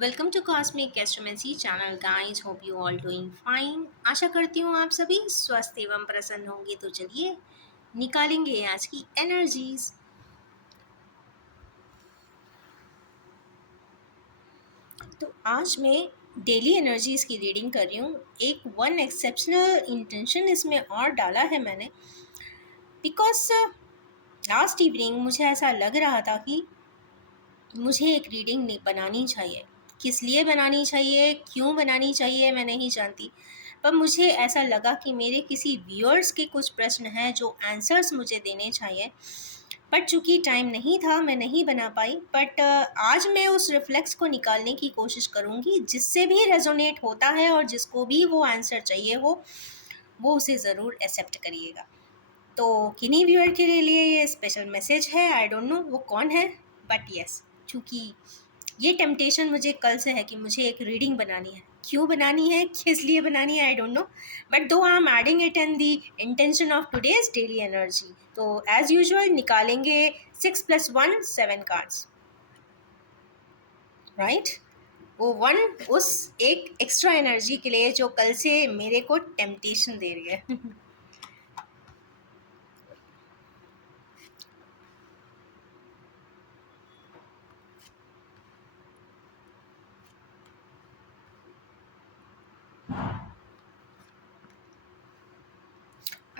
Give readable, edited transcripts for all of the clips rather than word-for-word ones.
Welcome to cosmic astromancy channel guys, hope you all doing fine. आशा करती हूँ आप सभी स्वस्थ एवं प्रसन्न होंगे। तो चलिए निकालेंगे आज की एनर्जीज। तो आज मैं डेली एनर्जीज की रीडिंग कर रही हूँ। एक वन एक्सेप्शनल इंटेंशन इसमें और डाला है मैंने, बिकॉज लास्ट इवनिंग मुझे ऐसा लग रहा था कि मुझे एक रीडिंग बनानी चाहिए। किस लिए बनानी चाहिए, क्यों बनानी चाहिए, मैं नहीं जानती, पर मुझे ऐसा लगा कि मेरे किसी व्यूअर्स के कुछ प्रश्न हैं जो आंसर्स मुझे देने चाहिए। बट चूंकि टाइम नहीं था, मैं नहीं बना पाई। बट आज मैं उस रिफ्लेक्स को निकालने की कोशिश करूँगी जिससे भी रेजोनेट होता है और जिसको भी वो आंसर चाहिए हो, वो उसे ज़रूर एक्सेप्ट करिएगा। तो किन्हीं व्यूअर के लिए ये स्पेशल मैसेज है। आई डोंट नो वो कौन है, बट यस, क्योंकि ये टेम्पटेशन मुझे कल से है कि मुझे एक रीडिंग बनानी है। क्यों बनानी है, किस लिए बनानी है, आई डोंट नो, बट दो I am adding it in the intention of today's daily energy. तो एज यूजुअल निकालेंगे 6+1 7 कार्ड्स, राइट। वो वन उस एक एक्स्ट्रा एनर्जी के लिए जो कल से मेरे को टेम्पटेशन दे रही है।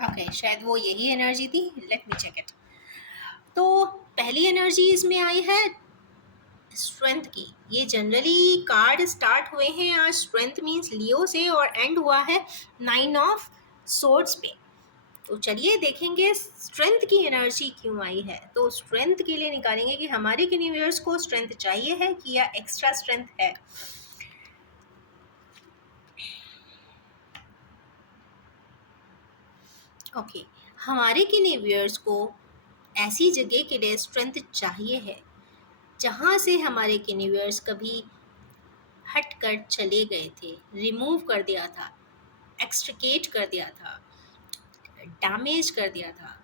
ओके, शायद वो यही एनर्जी थी। Let me check it. तो पहली एनर्जी इसमें आई है स्ट्रेंथ की। ये जनरली कार्ड स्टार्ट हुए हैं आज स्ट्रेंथ मीन्स लियो से और एंड हुआ है 9 ऑफ सोर्ड्स पे। तो चलिए देखेंगे स्ट्रेंथ की एनर्जी क्यों आई है। तो स्ट्रेंथ के लिए निकालेंगे कि हमारे यूनिवर्स को स्ट्रेंथ चाहिए है कि या एक्स्ट्रा स्ट्रेंथ है। ओके, हमारे यूनिवर्स को ऐसी जगह के लिए स्ट्रेंथ चाहिए है जहाँ से हमारे यूनिवर्स कभी हट कर चले गए थे, रिमूव कर दिया था, एक्सट्रिकेट कर दिया था, डैमेज कर दिया था।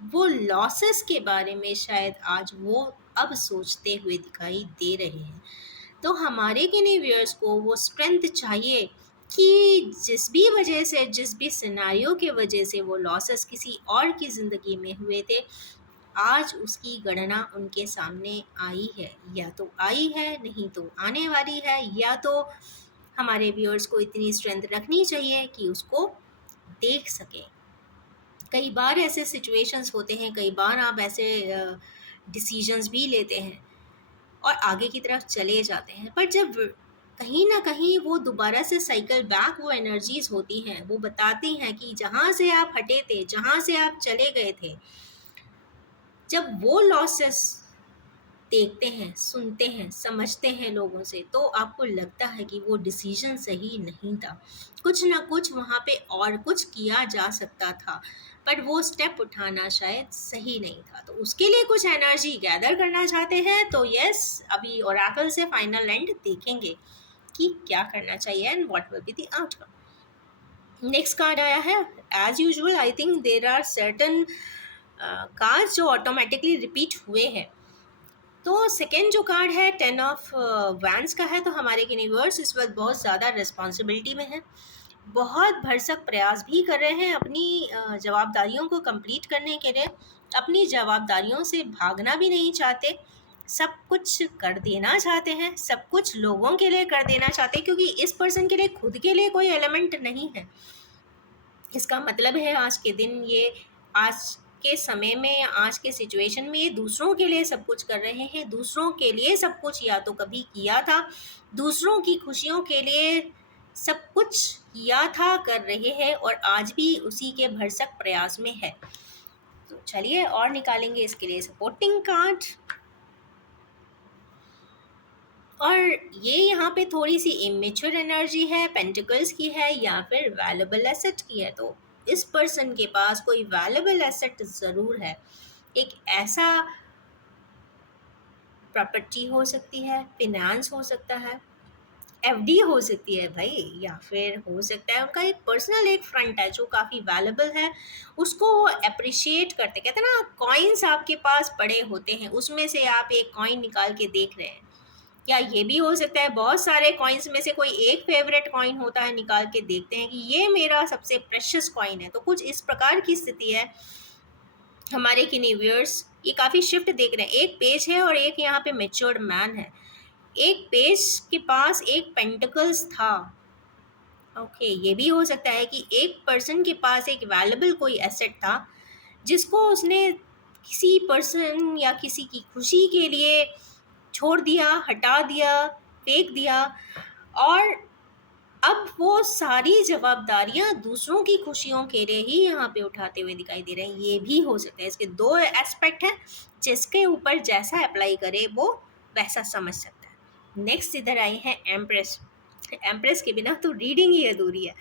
वो लॉसेस के बारे में शायद आज वो अब सोचते हुए दिखाई दे रहे हैं। तो हमारे यूनिवर्स को वो स्ट्रेंथ चाहिए कि जिस भी वजह से, जिस भी सिनेरियो के वजह से वो लॉसेस किसी और की ज़िंदगी में हुए थे, आज उसकी गणना उनके सामने आई है, या तो आई है, नहीं तो आने वाली है, या तो हमारे व्यूअर्स को इतनी स्ट्रेंथ रखनी चाहिए कि उसको देख सकें। कई बार ऐसे सिचुएशंस होते हैं, कई बार आप ऐसे डिसीजंस भी लेते हैं और आगे की तरफ चले जाते हैं, पर जब कहीं ना कहीं वो दोबारा से साइकिल बैक, वो एनर्जीज होती हैं, वो बताती हैं कि जहाँ से आप हटे थे, जहाँ से आप चले गए थे, जब वो लॉसेस देखते हैं, सुनते हैं, समझते हैं लोगों से, तो आपको लगता है कि वो डिसीजन सही नहीं था। कुछ ना कुछ वहाँ पे और कुछ किया जा सकता था, पर वो स्टेप उठाना शायद सही नहीं था। तो उसके लिए कुछ एनर्जी गैदर करना चाहते हैं। तो यस, अभी ओरेकल से फाइनल एंड देखेंगे कि क्या करना चाहिए and what will be the outcome. Next card आया है as usual. I think there are certain cards जो ऑटोमेटिकली रिपीट हुए हैं। तो सेकेंड जो कार्ड है 10 ऑफ वैंस का है। तो हमारे यूनिवर्स इस वक्त बहुत ज़्यादा रिस्पॉन्सिबिलिटी में है, बहुत भरसक प्रयास भी कर रहे हैं अपनी जवाबदारियों को कंप्लीट करने के लिए। अपनी जवाबदारियों से भागना भी नहीं चाहते, सब कुछ कर देना चाहते हैं, सब कुछ लोगों के लिए कर देना चाहते हैं, क्योंकि इस पर्सन के लिए खुद के लिए कोई एलिमेंट नहीं है। इसका मतलब है आज के दिन, ये आज के समय में या आज के सिचुएशन में ये दूसरों के लिए सब कुछ कर रहे हैं। दूसरों के लिए सब कुछ या तो कभी किया था, दूसरों की खुशियों के लिए सब कुछ किया था, कर रहे हैं, और आज भी उसी के भरसक प्रयास में है। तो चलिए और निकालेंगे इसके लिए सपोर्टिंग कार्ड। और ये यहाँ पे थोड़ी सी इमेच्योर एनर्जी है, पेंटिकल्स की है या फिर वैल्यूएबल एसेट की है। तो इस पर्सन के पास कोई वैल्यूएबल एसेट ज़रूर है। एक ऐसा प्रॉपर्टी हो सकती है, फिनेंस हो सकता है, एफडी हो सकती है भाई, या फिर हो सकता है उनका एक पर्सनल एक फ्रंट है जो काफ़ी वैल्यूएबल है, उसको वो अप्रिशिएट करते। कहते हैं ना, कॉइन्स आपके पास पड़े होते हैं, उसमें से आप एक कॉइन निकाल के देख रहे हैं, या ये भी हो सकता है बहुत सारे कॉइन्स में से कोई एक फेवरेट कॉइन होता है, निकाल के देखते हैं कि ये मेरा सबसे प्रेशियस कॉइन है। तो कुछ इस प्रकार की स्थिति है हमारे किन्हीं व्यूअर्स, ये काफ़ी शिफ्ट देख रहे हैं। एक पेज है और एक यहाँ पे मैच्योर्ड मैन है। एक पेज के पास एक पेंटिकल्स था। ओके, ये भी हो सकता है कि एक पर्सन के पास एक वैल्यूएबल कोई एसेट था जिसको उसने किसी पर्सन या किसी की खुशी के लिए छोड़ दिया, हटा दिया, फेंक दिया, और अब वो सारी जवाबदारियां दूसरों की खुशियों के लिए ही यहाँ पे उठाते हुए दिखाई दे रहे हैं। ये भी हो सकता है। इसके दो एस्पेक्ट हैं, जिसके ऊपर जैसा अप्लाई करे वो वैसा समझ सकता है। नेक्स्ट इधर आई है एम्प्रेस। एम्प्रेस के बिना तो रीडिंग ही अधूरी है।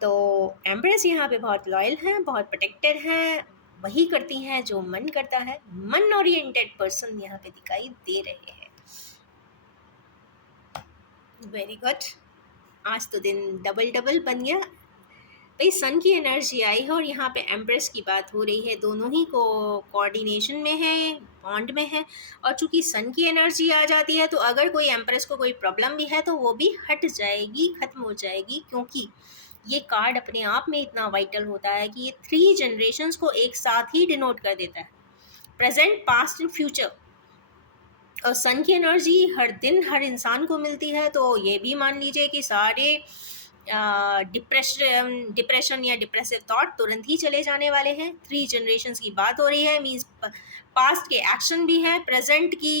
तो एम्प्रेस यहाँ पे बहुत लॉयल हैं, बहुत प्रोटेक्टेड हैं, वही करती हैं जो मन करता है। मन ओरिएंटेड पर्सन यहाँ पे दिखाई दे रहे हैं। वेरी गुड, आज तो दिन डबल डबल बन गया भाई। सन की एनर्जी आई है और यहाँ पे एम्प्रेस की बात हो रही है। दोनों ही को कोऑर्डिनेशन में है, बॉन्ड में है। और चूंकि सन की एनर्जी आ जाती है तो अगर कोई एम्प्रेस को कोई प्रॉब्लम भी है तो वो भी हट जाएगी, ख़त्म हो जाएगी, क्योंकि ये कार्ड अपने आप में इतना वाइटल होता है कि ये 3 जनरेशन्स को एक साथ ही डिनोट कर देता है, प्रेजेंट, पास्ट एंड फ्यूचर। और सन की एनर्जी हर दिन हर इंसान को मिलती है, तो ये भी मान लीजिए कि सारे डिप्रेशन या डिप्रेसिव थॉट तुरंत ही चले जाने वाले हैं। 3 जनरेशन्स की बात हो रही है, मीन्स पास्ट के एक्शन भी है, प्रेजेंट की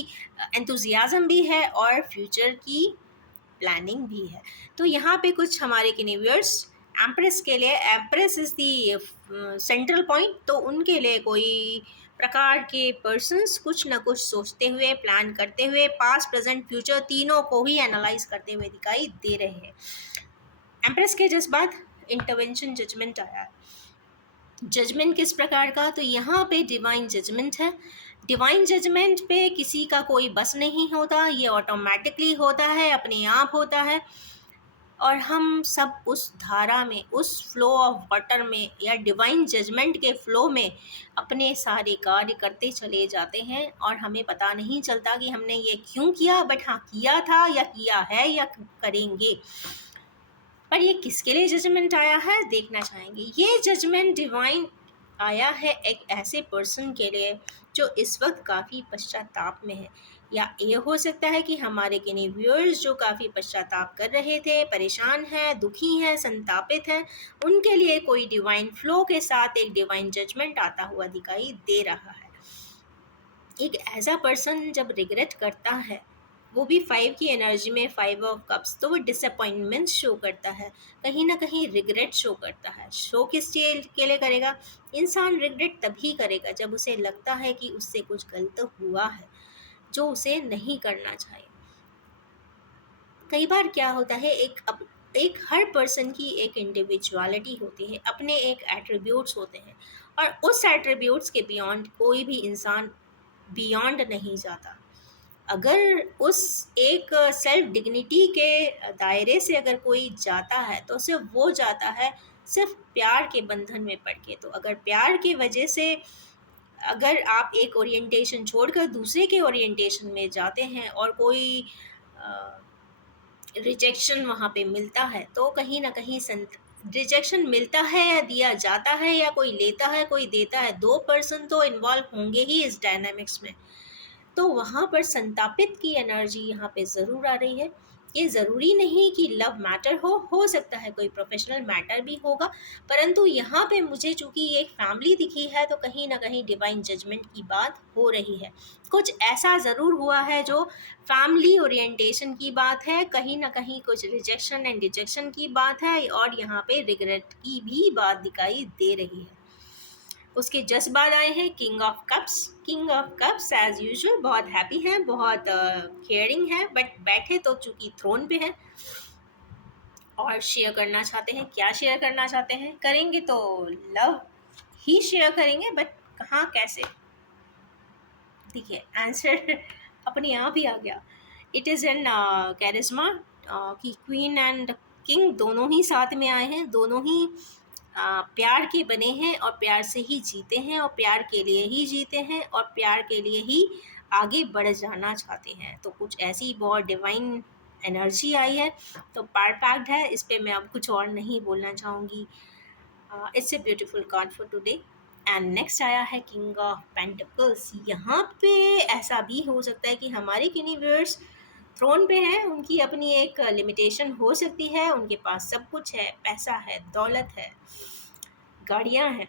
एंथुजियाज्म भी है और फ्यूचर की प्लानिंग भी है। तो यहाँ पे कुछ हमारे किन्हीं एम्प्रेस के लिए, empress is the central point, तो उनके लिए कोई प्रकार के पर्सन्स कुछ ना कुछ सोचते हुए, प्लान करते हुए, पास्ट प्रेजेंट फ्यूचर तीनों को ही एनालाइज करते हुए दिखाई दे रहे हैं। एम्प्रेस के जज्बात, इंटरवेंशन, जजमेंट आया है। जजमेंट किस प्रकार का? तो यहाँ पे डिवाइन जजमेंट है। डिवाइन जजमेंट पे किसी का कोई बस नहीं होता, ये ऑटोमेटिकली होता है, अपने आप होता है। और हम सब उस धारा में, उस फ्लो ऑफ वाटर में या डिवाइन जजमेंट के फ्लो में अपने सारे कार्य करते चले जाते हैं और हमें पता नहीं चलता कि हमने ये क्यों किया, बट हाँ किया था या किया है या करेंगे। पर ये किसके लिए जजमेंट आया है देखना चाहेंगे। ये जजमेंट डिवाइन आया है एक ऐसे पर्सन के लिए जो इस वक्त काफ़ी पश्चाताप में है, या ये हो सकता है कि हमारे किन्हीं व्यूअर्स जो काफ़ी पश्चाताप कर रहे थे, परेशान हैं, दुखी हैं, संतापित हैं, उनके लिए कोई डिवाइन फ्लो के साथ एक डिवाइन जजमेंट आता हुआ दिखाई दे रहा है। एक ऐसा पर्सन जब रिग्रेट करता है, वो भी 5 की एनर्जी में, 5 ऑफ कप्स, तो वो डिसअपॉइंटमेंट शो करता है, कहीं ना कहीं रिग्रेट शो करता है। शो किस चीज़ के लिए करेगा? इंसान रिग्रेट तभी करेगा जब उसे लगता है कि उससे कुछ गलत हुआ है जो उसे नहीं करना चाहिए। कई बार क्या होता है, एक हर पर्सन की एक इंडिविजुअलिटी होती है, अपने एक एट्रीब्यूट्स होते हैं, और उस एट्रीब्यूट्स के बियॉन्ड कोई भी इंसान बियॉन्ड नहीं जाता। अगर उस एक सेल्फ डिग्निटी के दायरे से अगर कोई जाता है तो सिर्फ वो जाता है सिर्फ प्यार के बंधन में पड़ के। तो अगर प्यार की वजह से अगर आप एक ओरिएंटेशन छोड़कर दूसरे के ओरिएंटेशन में जाते हैं और कोई रिजेक्शन वहाँ पे मिलता है, तो कहीं ना कहीं रिजेक्शन मिलता है या दिया जाता है या कोई लेता है कोई देता है, 2 पर्सन तो इन्वॉल्व होंगे ही इस डायनामिक्स में। तो वहाँ पर संतापित की एनर्जी यहाँ पे ज़रूर आ रही है। ये ज़रूरी नहीं कि लव मैटर हो सकता है कोई प्रोफेशनल मैटर भी होगा, परंतु यहाँ पे मुझे चूँकि एक फैमिली दिखी है तो कहीं ना कहीं डिवाइन जजमेंट की बात हो रही है। कुछ ऐसा ज़रूर हुआ है जो फैमिली ओरिएंटेशन की बात है, कहीं ना कहीं कुछ रिजेक्शन एंड डिजेक्शन की बात है, और यहाँ पे रिग्रेट की भी बात दिखाई दे रही है। उसके जस्ट बाद आए हैं king of cups. King of cups as usual बहुत हैप्पी हैं, बहुत केयरिंग है, बट बैठे तो चूंकि थ्रोन पे है और शेयर करना चाहते हैं। क्या शेयर करना चाहते हैं? करेंगे तो लव ही शेयर करेंगे, बट कहाँ, कैसे? देखिए आंसर अपने आप ही आ गया। इट इज़ एन कैरिज्मा कि क्वीन एंड किंग दोनों ही साथ में आए हैं, दोनों ही प्यार के बने हैं और प्यार से ही जीते हैं और प्यार के लिए ही जीते हैं और प्यार के लिए ही आगे बढ़ जाना चाहते हैं। तो कुछ ऐसी बहुत डिवाइन एनर्जी आई है, तो परफेक्ट है, इस पे मैं अब कुछ और नहीं बोलना चाहूँगी। It's a beautiful card for today. And next आया है किंग ऑफ पेंटिकल्स। यहाँ पे ऐसा भी हो सकता है कि हमारे किन्हीं व्यूअर्स थ्रोन पे हैं, उनकी अपनी एक लिमिटेशन हो सकती है, उनके पास सब कुछ है, पैसा है, दौलत है, गाड़ियाँ हैं,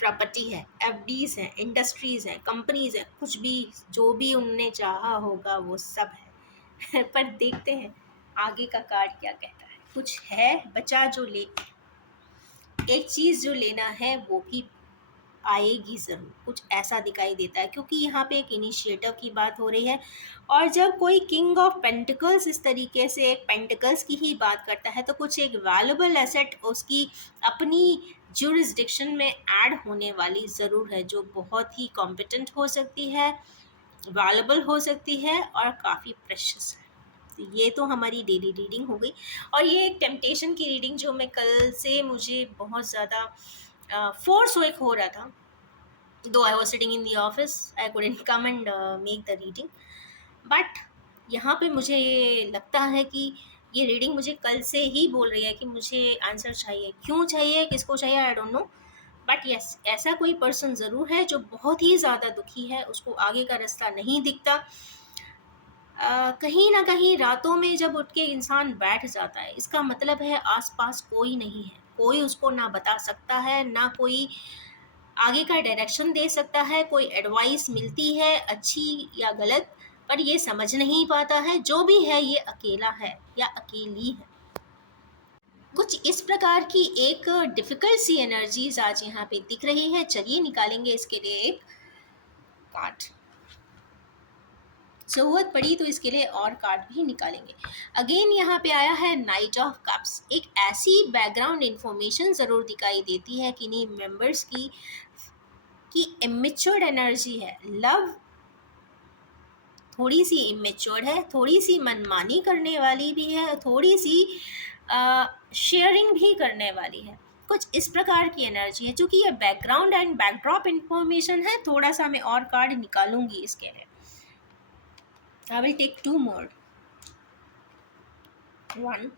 प्रॉपर्टी है, एफडीज हैं, इंडस्ट्रीज हैं, कंपनीज हैं, कुछ भी जो भी उनने चाहा होगा वो सब है। पर देखते हैं आगे का कार्ड क्या कहता है। कुछ है बचा जो ले, एक चीज़ जो लेना है वो भी आएगी ज़रूर, कुछ ऐसा दिखाई देता है, क्योंकि यहाँ पे एक इनिशिएटिव की बात हो रही है। और जब कोई किंग ऑफ पेंटिकल्स इस तरीके से एक पेंटिकल्स की ही बात करता है, तो कुछ एक वैल्यूबल एसेट उसकी अपनी जुरिस्डिक्शन में ऐड होने वाली ज़रूर है, जो बहुत ही कॉम्पिटेंट हो सकती है, वैल्यूबल हो सकती है और काफ़ी प्रेशियस है। तो ये तो हमारी डेली रीडिंग हो गई। और ये एक टेम्पटेशन की रीडिंग जो मैं कल से मुझे बहुत ज़्यादा फोर्स हो रहा था, though I was sitting in the office, I couldn't come and make the reading. But यहाँ पे मुझे ये लगता है कि ये रीडिंग मुझे कल से ही बोल रही है कि मुझे आंसर चाहिए। क्यों चाहिए, किसको चाहिए, I don't know, but yes, ऐसा कोई पर्सन ज़रूर है जो बहुत ही ज़्यादा दुखी है, उसको आगे का रास्ता नहीं दिखता। कहीं ना कहीं रातों में जब उठ के इंसान बैठ जाता है, इसका मतलब है आसपास कोई नहीं है, कोई उसको ना बता सकता है, ना कोई आगे का डायरेक्शन दे सकता है, कोई एडवाइस मिलती है अच्छी या गलत, पर ये समझ नहीं पाता है। जो भी है ये अकेला है या अकेली है। कुछ इस प्रकार की एक डिफिकल्ट सी एनर्जीज आज यहाँ पे दिख रही है। चलिए निकालेंगे इसके लिए एक कार्ड, जरूरत पड़ी तो इसके लिए और कार्ड भी निकालेंगे। अगेन यहाँ पे आया है नाइट ऑफ कप्स। एक ऐसी बैकग्राउंड इंफॉर्मेशन ज़रूर दिखाई देती है किन्हीं मेंबर्स की इमेच्योर्ड एनर्जी है। लव थोड़ी सी इमेच्योर्ड है, थोड़ी सी मनमानी करने वाली भी है, थोड़ी सी शेयरिंग भी करने वाली है। कुछ इस प्रकार की एनर्जी है। चूंकि ये बैकग्राउंड एंड बैकड्रॉप इंफॉर्मेशन है, थोड़ा सा मैं और कार्ड निकालूंगी इसके लिए। I will take two more. One.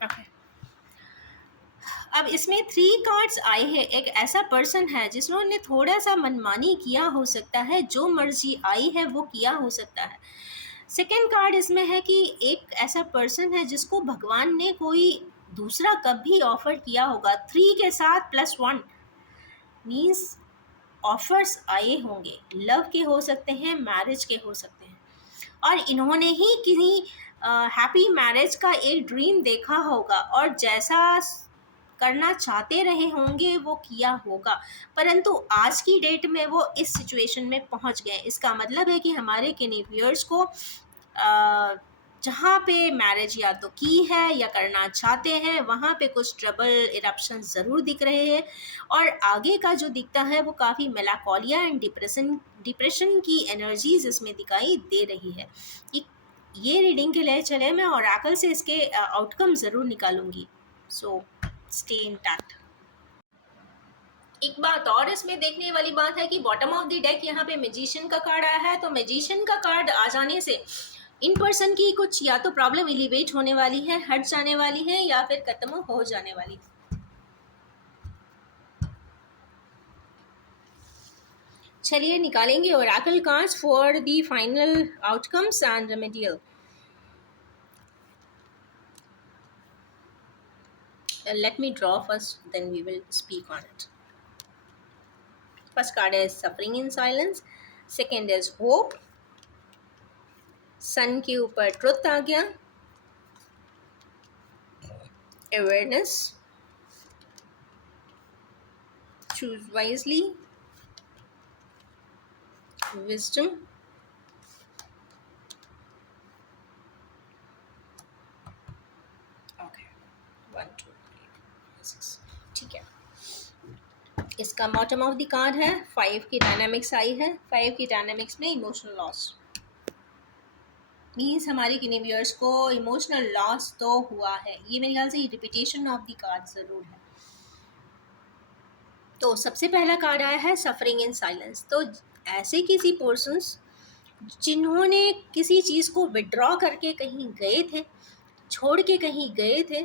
Okay. अब इसमें 3 कार्ड्स आए हैं। एक ऐसा पर्सन है जिन्होंने थोड़ा सा मनमानी किया हो सकता है, जो मर्जी आई है वो किया हो सकता है। सेकेंड कार्ड इसमें है कि एक ऐसा पर्सन है जिसको भगवान ने कोई दूसरा कभी ऑफर किया होगा। 3 के साथ +1 मीन्स ऑफर्स आए होंगे, लव के हो सकते हैं, मैरिज के हो सकते हैं, और इन्होंने ही किसी हैप्पी मैरिज का एक ड्रीम देखा होगा और जैसा करना चाहते रहे होंगे वो किया होगा, परंतु आज की डेट में वो इस सिचुएशन में पहुंच गए। इसका मतलब है कि हमारे किन्हीं व्यूअर्स को जहाँ पे मैरिज या तो की है या करना चाहते हैं, वहाँ पे कुछ ट्रबल इरप्शन ज़रूर दिख रहे हैं। और आगे का जो दिखता है वो काफ़ी मेलाकोलिया एंड डिप्रेशन की एनर्जीज इसमें दिखाई दे रही है। ये रीडिंग के लिए चले मैं ओरेकल से इसके आउटकम ज़रूर निकालूंगी। So stay intact. एक बात और इसमें देखने वाली बात है कि बॉटम ऑफ द डेक यहाँ पे मैजिशियन का कार्ड आया है। तो मैजिशियन का कार्ड आ जाने से इन पर्सन की कुछ या तो प्रॉब्लम एलिवेट होने वाली है, हट जाने वाली है, या फिर खत्म हो जाने वाली है। चलिए निकालेंगे Oracle cards for the final outcomes and remedial. Let me draw first, then we will speak on it. First card is suffering in silence, second is hope, सन के ऊपर ट्रुथ आ गया, awareness, choose wisely, wisdom, okay 1 2 3 6। ठीक है, इसका bottom of the card है 5 की dynamics आई है। 5 की डायनामिक्स में इमोशनल लॉस मीन्स हमारे किन्हीं व्यूअर्स को इमोशनल लॉस तो हुआ है। ये मेरे ख्याल से रिपीटेशन ऑफ द कार्ड ज़रूर है। तो सबसे पहला कार्ड आया है सफरिंग इन साइलेंस। तो ऐसे किसी पर्सन्स जिन्होंने किसी चीज़ को विड्रॉ करके कहीं गए थे, छोड़ के कहीं गए थे,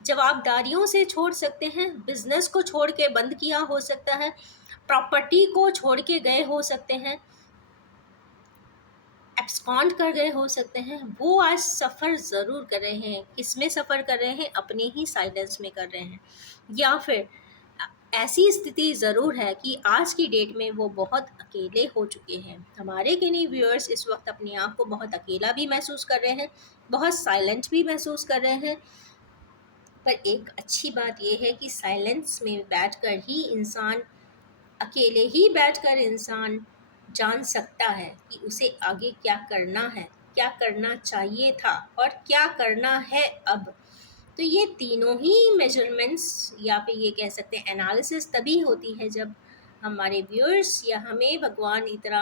जवाबदारियों से छोड़ सकते हैं, बिजनेस को छोड़ के बंद किया हो सकता है, प्रॉपर्टी को छोड़ के गए हो सकते हैं, एब्सकॉन्ड कर गए हो सकते हैं, वो आज सफ़र ज़रूर कर रहे हैं। किसमें सफ़र कर रहे हैं? अपने ही साइलेंस में कर रहे हैं। या फिर ऐसी स्थिति ज़रूर है कि आज की डेट में वो बहुत अकेले हो चुके हैं। हमारे किन्हीं व्यूअर्स इस वक्त अपने आप को बहुत अकेला भी महसूस कर रहे हैं, बहुत साइलेंट भी महसूस कर रहे हैं। पर एक अच्छी बात यह है कि साइलेंस में बैठकर ही इंसान, अकेले ही बैठकर इंसान जान सकता है कि उसे आगे क्या करना है, क्या करना चाहिए था और क्या करना है अब। तो ये तीनों ही मेजरमेंट्स या फिर ये कह सकते हैं एनालिसिस तभी होती है जब हमारे व्यूअर्स या हमें भगवान इतना,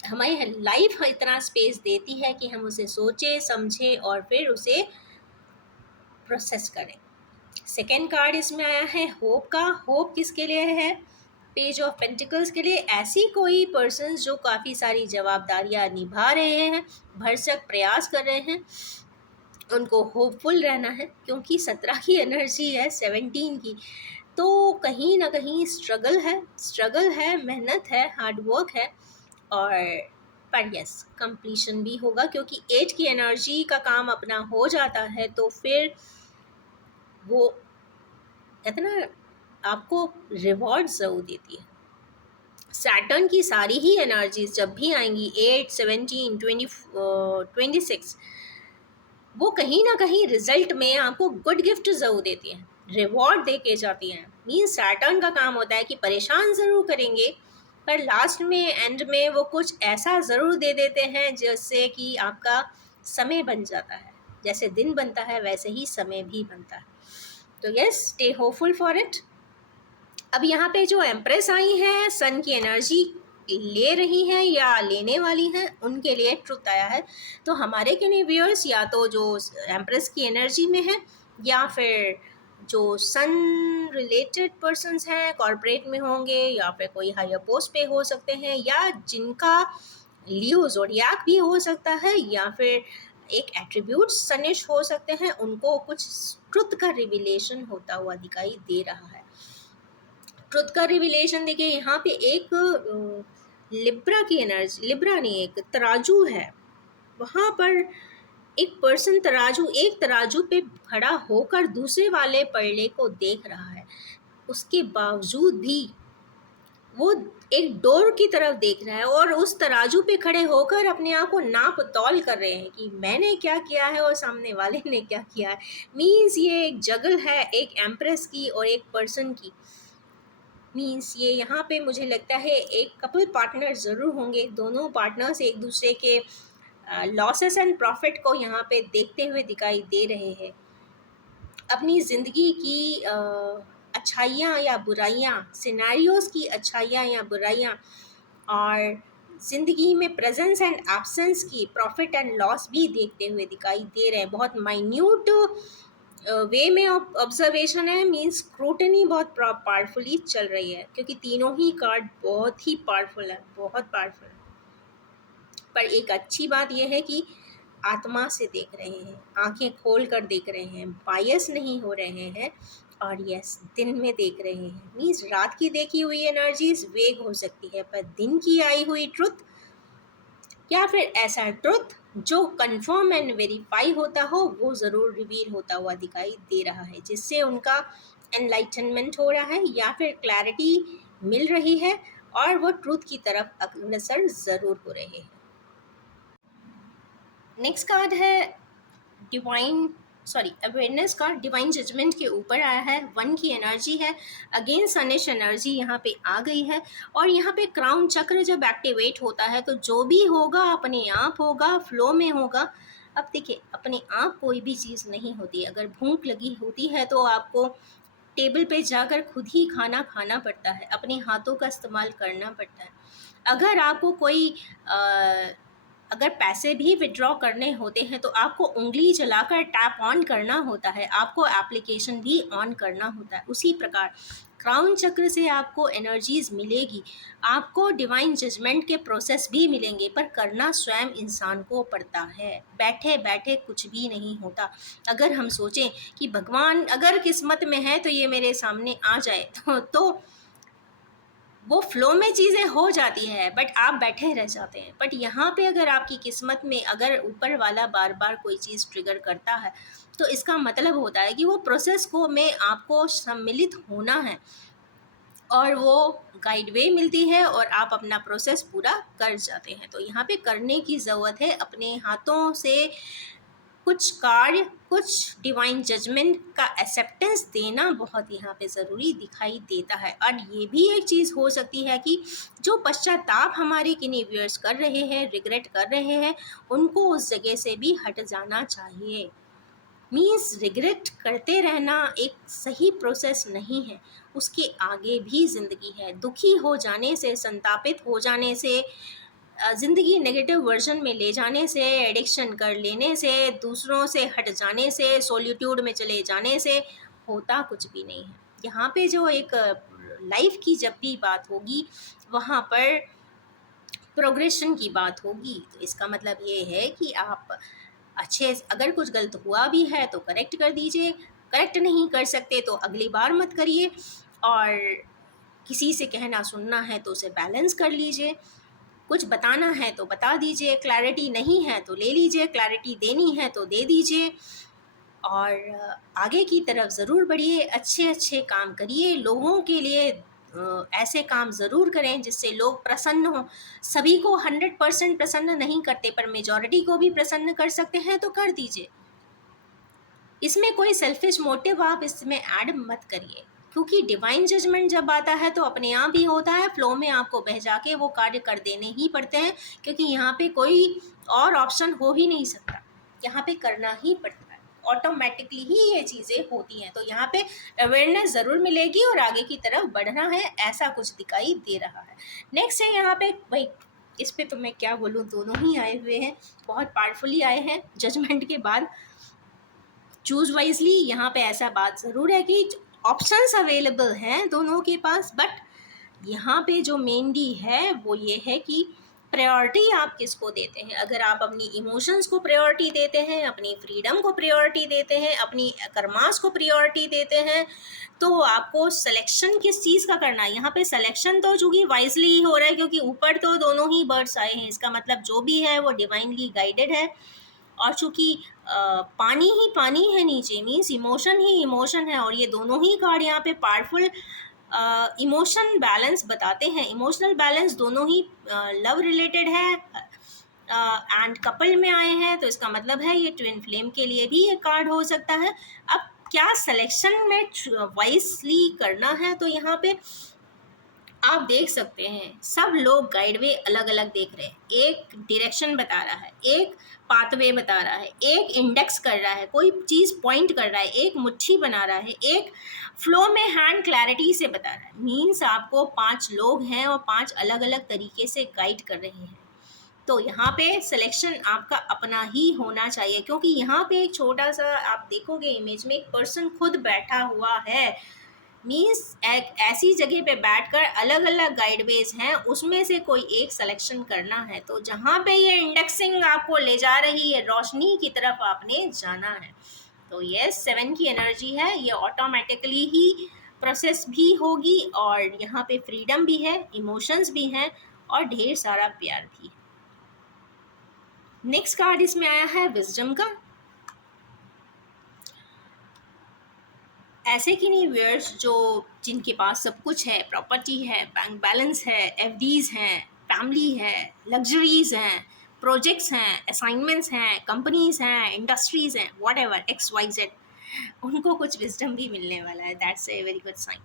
हमारी लाइफ इतना स्पेस देती है कि हम उसे सोचें, समझें और फिर उसे प्रोसेस करें। सेकेंड कार्ड इसमें आया है होप का। होप किसके लिए है? पेज ऑफ पेंटिकल्स के लिए। ऐसी कोई पर्सन जो काफ़ी सारी जवाबदारियां निभा रहे हैं, भरसक प्रयास कर रहे हैं, उनको होपफुल रहना है, क्योंकि 17 की एनर्जी है 17 की। तो कहीं ना कहीं स्ट्रगल है, मेहनत है, हार्ड वर्क है, और पर यस कंप्लीशन भी होगा, क्योंकि 8 की एनर्जी का काम अपना हो जाता है तो फिर वो कहते ना आपको रिवॉर्ड ज़रूर देती है। सैटर्न की सारी ही एनर्जीज जब भी आएंगी 8, 17, 26, वो कहीं ना कहीं रिजल्ट में आपको गुड गिफ्ट ज़रूर देती हैं, रिवॉर्ड दे के जाती हैं। मीन्स सैटर्न का काम होता है कि परेशान ज़रूर करेंगे, पर लास्ट में एंड में वो कुछ ऐसा ज़रूर दे देते हैं जिससे कि आपका समय बन जाता है। जैसे दिन बनता है वैसे ही समय भी बनता है। तो yes, stay hopeful for it. अब यहाँ पे जो एम्प्रेस आई हैं, सन की एनर्जी ले रही हैं या लेने वाली हैं, उनके लिए ट्रुथ आया है। तो हमारे के व्यूअर्स या तो जो एम्प्रेस की एनर्जी में है, या फिर जो सन रिलेटेड पर्सन्स हैं, कॉर्पोरेट में होंगे या फिर कोई हायर पोस्ट पे हो सकते हैं, या जिनका लियो ज़ोडिएक भी हो सकता है, या फिर एक एट्रीब्यूट सनिश हो सकते हैं, उनको कुछ ट्रुथ का रिविलेशन होता हुआ दिखाई दे रहा है। ट्रुथ का रिविलेशन देखिए, यहाँ पे एक लिब्रा की एनर्जी, लिब्रा नहीं, एक तराजू है, वहाँ पर एक पर्सन एक तराजू पे खड़ा होकर दूसरे वाले पल्ले को देख रहा है। उसके बावजूद भी वो एक डोर की तरफ देख रहा है और उस तराजू पे खड़े होकर अपने आप को नाप तौल कर रहे हैं कि मैंने क्या किया है और सामने वाले ने क्या किया है। मीन्स ये एक जगल है, एक एम्प्रेस की और एक पर्सन की। मीन्स ये यहाँ पे मुझे लगता है एक कपल पार्टनर ज़रूर होंगे। दोनों पार्टनर्स एक दूसरे के लॉसेस एंड प्रॉफिट को यहाँ पे देखते हुए दिखाई दे रहे हैं। अपनी ज़िंदगी की अच्छाइयाँ या बुराइयाँ, सिनेरियोज़ की अच्छाइयाँ या बुराइयाँ, और ज़िंदगी में प्रेजेंस एंड एब्सेंस की प्रॉफिट एंड लॉस भी देखते हुए दिखाई दे रहे हैं। बहुत माइन्यूट वे में ऑब्जर्वेशन है। मीन्स स्क्रूटनी बहुत पावरफुली चल रही है, क्योंकि तीनों ही कार्ड बहुत ही पावरफुल है, बहुत पावरफुल है। पर एक अच्छी बात यह है कि आत्मा से देख रहे हैं, आंखें खोल कर देख रहे हैं, बायस नहीं हो रहे हैं, और यस दिन में देख रहे हैं। मीन्स रात की देखी हुई एनर्जीज वेग हो सकती है, पर दिन की आई हुई ट्रुथ या फिर ऐसा ट्रुथ जो कंफर्म एंड वेरीफाई होता हो, वो ज़रूर रिवील होता हुआ दिखाई दे रहा है, जिससे उनका एनलाइटनमेंट हो रहा है या फिर क्लैरिटी मिल रही है, और वो ट्रुथ की तरफ अग्रसर ज़रूर हो रहे हैं। नेक्स्ट कार्ड है अवेयरनेस का। डिवाइन जजमेंट के ऊपर आया है, 1 की एनर्जी है, अगेन सनिश एनर्जी यहाँ पे आ गई है, और यहाँ पे क्राउन चक्र जब एक्टिवेट होता है तो जो भी होगा अपने आप होगा, फ्लो में होगा। अब देखिए, अपने आप कोई भी चीज़ नहीं होती। अगर भूख लगी होती है तो आपको टेबल पे जाकर खुद ही खाना खाना पड़ता है, अपने हाथों का इस्तेमाल करना पड़ता है। अगर आपको कोई अगर पैसे भी विड्रॉ करने होते हैं तो आपको उंगली चलाकर टैप ऑन करना होता है, आपको एप्लीकेशन भी ऑन करना होता है। उसी प्रकार क्राउन चक्र से आपको एनर्जीज मिलेगी, आपको डिवाइन जजमेंट के प्रोसेस भी मिलेंगे, पर करना स्वयं इंसान को पड़ता है। बैठे बैठे कुछ भी नहीं होता। अगर हम सोचें कि भगवान अगर किस्मत में है तो ये मेरे सामने आ जाए, तो वो फ्लो में चीज़ें हो जाती है, बट आप बैठे रह जाते हैं। बट यहाँ पे अगर आपकी किस्मत में अगर ऊपर वाला बार बार कोई चीज़ ट्रिगर करता है, तो इसका मतलब होता है कि वो प्रोसेस को में आपको सम्मिलित होना है, और वो गाइड वे मिलती है और आप अपना प्रोसेस पूरा कर जाते हैं। तो यहाँ पे करने की ज़रूरत है, अपने हाथों से कुछ कार्य, कुछ डिवाइन जजमेंट का एक्सेप्टेंस देना बहुत यहाँ पे ज़रूरी दिखाई देता है। और ये भी एक चीज़ हो सकती है कि जो पश्चाताप हमारे किन्हीं व्यूअर्स कर रहे हैं, रिग्रेट कर रहे हैं, उनको उस जगह से भी हट जाना चाहिए। मीन्स रिग्रेट करते रहना एक सही प्रोसेस नहीं है, उसके आगे भी ज़िंदगी है। दुखी हो जाने से, संतापित हो जाने से, ज़िंदगी नेगेटिव वर्जन में ले जाने से, एडिक्शन कर लेने से, दूसरों से हट जाने से, सॉलिट्यूड में चले जाने से होता कुछ भी नहीं है। यहाँ पे जो एक लाइफ की जब भी बात होगी, वहाँ पर प्रोग्रेशन की बात होगी। तो इसका मतलब ये है कि आप अच्छे, अगर कुछ गलत हुआ भी है तो करेक्ट कर दीजिए, करेक्ट नहीं कर सकते तो अगली बार मत करिए, और किसी से कहना सुनना है तो उसे बैलेंस कर लीजिए, कुछ बताना है तो बता दीजिए, क्लैरिटी नहीं है तो ले लीजिए, क्लैरिटी देनी है तो दे दीजिए, और आगे की तरफ ज़रूर बढ़िए, अच्छे अच्छे काम करिए, लोगों के लिए ऐसे काम ज़रूर करें जिससे लोग प्रसन्न हों। सभी को 100% प्रसन्न नहीं करते, पर मेजॉरिटी को भी प्रसन्न कर सकते हैं तो कर दीजिए। इसमें कोई सेल्फिश मोटिव आप इसमें ऐड मत करिए, क्योंकि डिवाइन जजमेंट जब आता है तो अपने आप ही होता है, फ्लो में आपको बह जाके वो कार्य कर देने ही पड़ते हैं, क्योंकि यहाँ पे कोई और ऑप्शन हो ही नहीं सकता, यहाँ पे करना ही पड़ता है, ऑटोमेटिकली ही ये चीज़ें होती हैं। तो यहाँ पे अवेयरनेस ज़रूर मिलेगी और आगे की तरफ बढ़ना है, ऐसा कुछ दिखाई दे रहा है। नेक्स्ट है यहाँ पे, भाई इस पे तो मैं क्या बोलूँ, दोनों ही आए हुए हैं, बहुत पावरफुली आए हैं जजमेंट के बाद। चूज वाइजली, यहाँ पे ऐसा बात ज़रूर है कि ऑप्शंस अवेलेबल हैं दोनों के पास, बट यहाँ पे जो मेनली है वो ये है कि प्रायोरिटी आप किसको देते हैं। अगर आप अपनी इमोशंस को प्रायोरिटी देते हैं, अपनी फ्रीडम को प्रायोरिटी देते हैं, अपनी कर्मास को प्रायोरिटी देते हैं, तो आपको सिलेक्शन किस चीज़ का करना है। यहाँ पे सिलेक्शन तो चूँकि वाइजली ही हो रहा है, क्योंकि ऊपर तो दोनों ही बर्ड्स आए हैं, इसका मतलब जो भी है वो डिवाइनली गाइडेड है। और चूँकि पानी ही पानी है नीचे, मीन्स इमोशन ही इमोशन है, और ये दोनों ही कार्ड यहाँ पे पावरफुल इमोशन बैलेंस बताते हैं। इमोशनल बैलेंस दोनों ही लव रिलेटेड है एंड कपल में आए हैं, तो इसका मतलब है ये ट्विन फ्लेम के लिए भी ये कार्ड हो सकता है। अब क्या सिलेक्शन में वाइजली करना है, तो यहाँ पे आप देख सकते हैं सब लोग गाइडवे अलग अलग देख रहे हैं, एक डायरेक्शन बता रहा है, एक पाथवे बता रहा है, एक इंडेक्स कर रहा है, कोई चीज़ पॉइंट कर रहा है, एक मुट्ठी बना रहा है, एक फ्लो में हैंड क्लैरिटी से बता रहा है। मीन्स आपको 5 लोग हैं और 5 अलग अलग तरीके से गाइड कर रहे हैं। तो यहाँ पे सिलेक्शन आपका अपना ही होना चाहिए, क्योंकि यहाँ पे एक छोटा सा आप देखोगे इमेज में एक पर्सन खुद बैठा हुआ है। मीन्स एक ऐसी जगह पे बैठकर अलग अलग गाइडवेज हैं, उसमें से कोई एक सिलेक्शन करना है। तो जहाँ पे ये इंडेक्सिंग आपको ले जा रही है, रोशनी की तरफ आपने जाना है। तो ये 7 की एनर्जी है, ये ऑटोमेटिकली ही प्रोसेस भी होगी, और यहाँ पे फ्रीडम भी है, इमोशंस भी हैं, और ढेर सारा प्यार भी है। नेक्स्ट कार्ड इसमें आया है विजडम का। ऐसे कि नहीं व्यूअर्स जो जिनके पास सब कुछ है, प्रॉपर्टी है, बैंक बैलेंस है, एफडीज हैं, फैमिली है, लग्जरीज हैं, प्रोजेक्ट्स हैं, असाइनमेंट्स हैं, कंपनीज हैं, इंडस्ट्रीज हैं, वॉट एवर XYZ, उनको कुछ विजडम भी मिलने वाला है। That's a very good sign,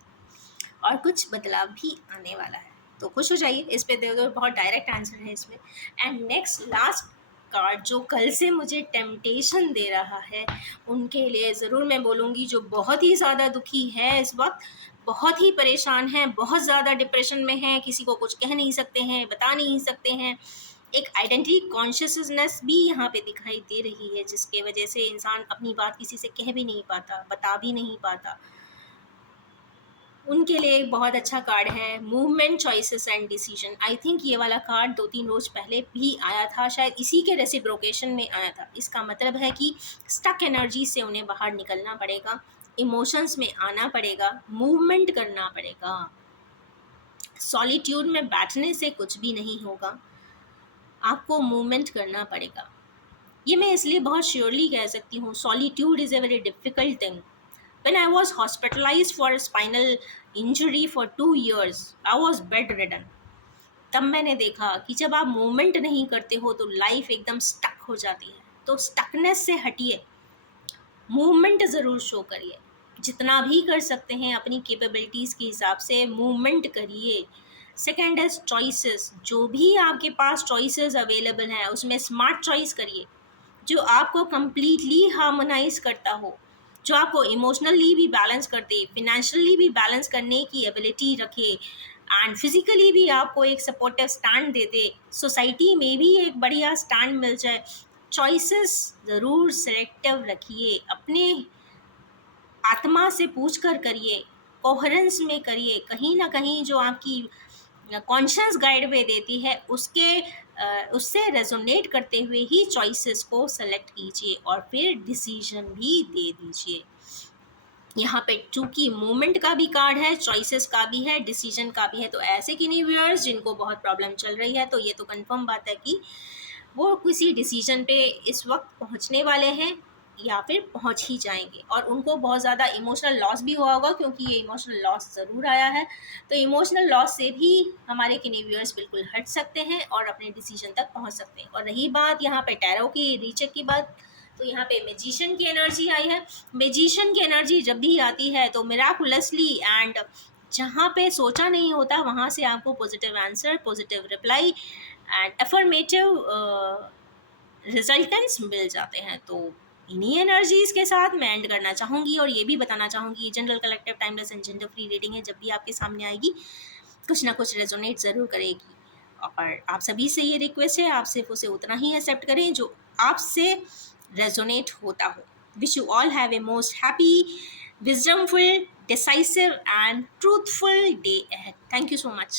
और कुछ बदलाव भी आने वाला है। तो खुश हो जाइए, इस पे देखो बहुत डायरेक्ट आंसर है इसमें। एंड नेक्स्ट लास्ट कार्ड जो कल से मुझे टेम्पटेशन दे रहा है, उनके लिए ज़रूर मैं बोलूँगी, जो बहुत ही ज़्यादा दुखी है इस वक्त, बहुत ही परेशान हैं, बहुत ज़्यादा डिप्रेशन में हैं, किसी को कुछ कह नहीं सकते हैं, बता नहीं सकते हैं। एक आइडेंटिटी कॉन्शियसनेस भी यहाँ पे दिखाई दे रही है, जिसके वजह से इंसान अपनी बात किसी से कह भी नहीं पाता, बता भी नहीं पाता। उनके लिए एक बहुत अच्छा कार्ड है movement choices and decision. I think ये वाला कार्ड 2-3 रोज पहले भी आया था, शायद इसी के रेसिप्रोकेशन में आया था। इसका मतलब है कि स्टक एनर्जी से उन्हें बाहर निकलना पड़ेगा, इमोशंस में आना पड़ेगा, मूवमेंट करना पड़ेगा। सॉलिट्यूड में बैठने से कुछ भी नहीं होगा, आपको मूवमेंट करना पड़ेगा। ये मैं इसलिए बहुत श्योरली कह सकती हूँ, solitude is a very difficult thing. When I was hospitalized for a spinal injury for 2 years, I was bedridden. तब मैंने देखा कि जब आप मूवमेंट नहीं करते हो तो लाइफ एकदम स्टक हो जाती है। तो स्टकनेस से हटिए, मूवमेंट ज़रूर शो करिए, जितना भी कर सकते हैं अपनी कैपेबिलिटीज़ के हिसाब से मूवमेंट करिए। सेकेंड है चॉइसेस, जो भी आपके पास चॉइसेस अवेलेबल हैं उसमें स्मार्ट चॉइस करिए, जो आपको कंप्लीटली हार्मोनाइज करता हो, जो आपको इमोशनली भी बैलेंस कर दे, फिनेंशियली भी बैलेंस करने की एबिलिटी रखे, एंड फिजिकली भी आपको एक सपोर्टिव स्टैंड दे दे, सोसाइटी में भी एक बढ़िया स्टैंड मिल जाए। चॉइसेस ज़रूर सेलेक्टिव रखिए, अपने आत्मा से पूछ कर करिए, कोहरेंस में करिए, कहीं ना कहीं जो आपकी कॉन्शियस गाइड वे देती है उससे रेजोनेट करते हुए ही चॉइसेस को सेलेक्ट कीजिए और फिर डिसीजन भी दे दीजिए। यहाँ पे चूंकि मूवमेंट का भी कार्ड है, चॉइसेस का भी है, डिसीजन का भी है, तो ऐसे किन्हीं व्यूअर्स जिनको बहुत प्रॉब्लम चल रही है, तो ये तो कंफर्म बात है कि वो किसी डिसीजन पे इस वक्त पहुंचने वाले हैं या फिर पहुंच ही जाएंगे, और उनको बहुत ज़्यादा इमोशनल लॉस भी हुआ होगा, क्योंकि ये इमोशनल लॉस ज़रूर आया है। तो इमोशनल लॉस से भी हमारे किन्हीं व्यूअर्स बिल्कुल हट सकते हैं और अपने डिसीजन तक पहुंच सकते हैं। और रही बात यहाँ पे टैरो की रीचेक की बात, तो यहाँ पे मैजिशियन की एनर्जी आई है। मैजिशियन की एनर्जी जब भी आती है तो मिराकुलसली एंड जहाँ पे सोचा नहीं होता वहाँ से आपको positive answer, positive reply and affirmative resultants मिल जाते हैं। तो इन्हीं एनर्जीज के साथ मैं एंड करना चाहूँगी और ये भी बताना चाहूँगी, ये general collective timeless and gender free reading है, जब भी आपके सामने आएगी कुछ ना कुछ रेजोनेट ज़रूर करेगी। और आप सभी से ये रिक्वेस्ट है, आप सिर्फ उसे उतना ही एक्सेप्ट करें जो आपसे रेजोनेट होता हो। Wish you all have a most happy, wisdomful, decisive and truthful day ahead. Thank you so much.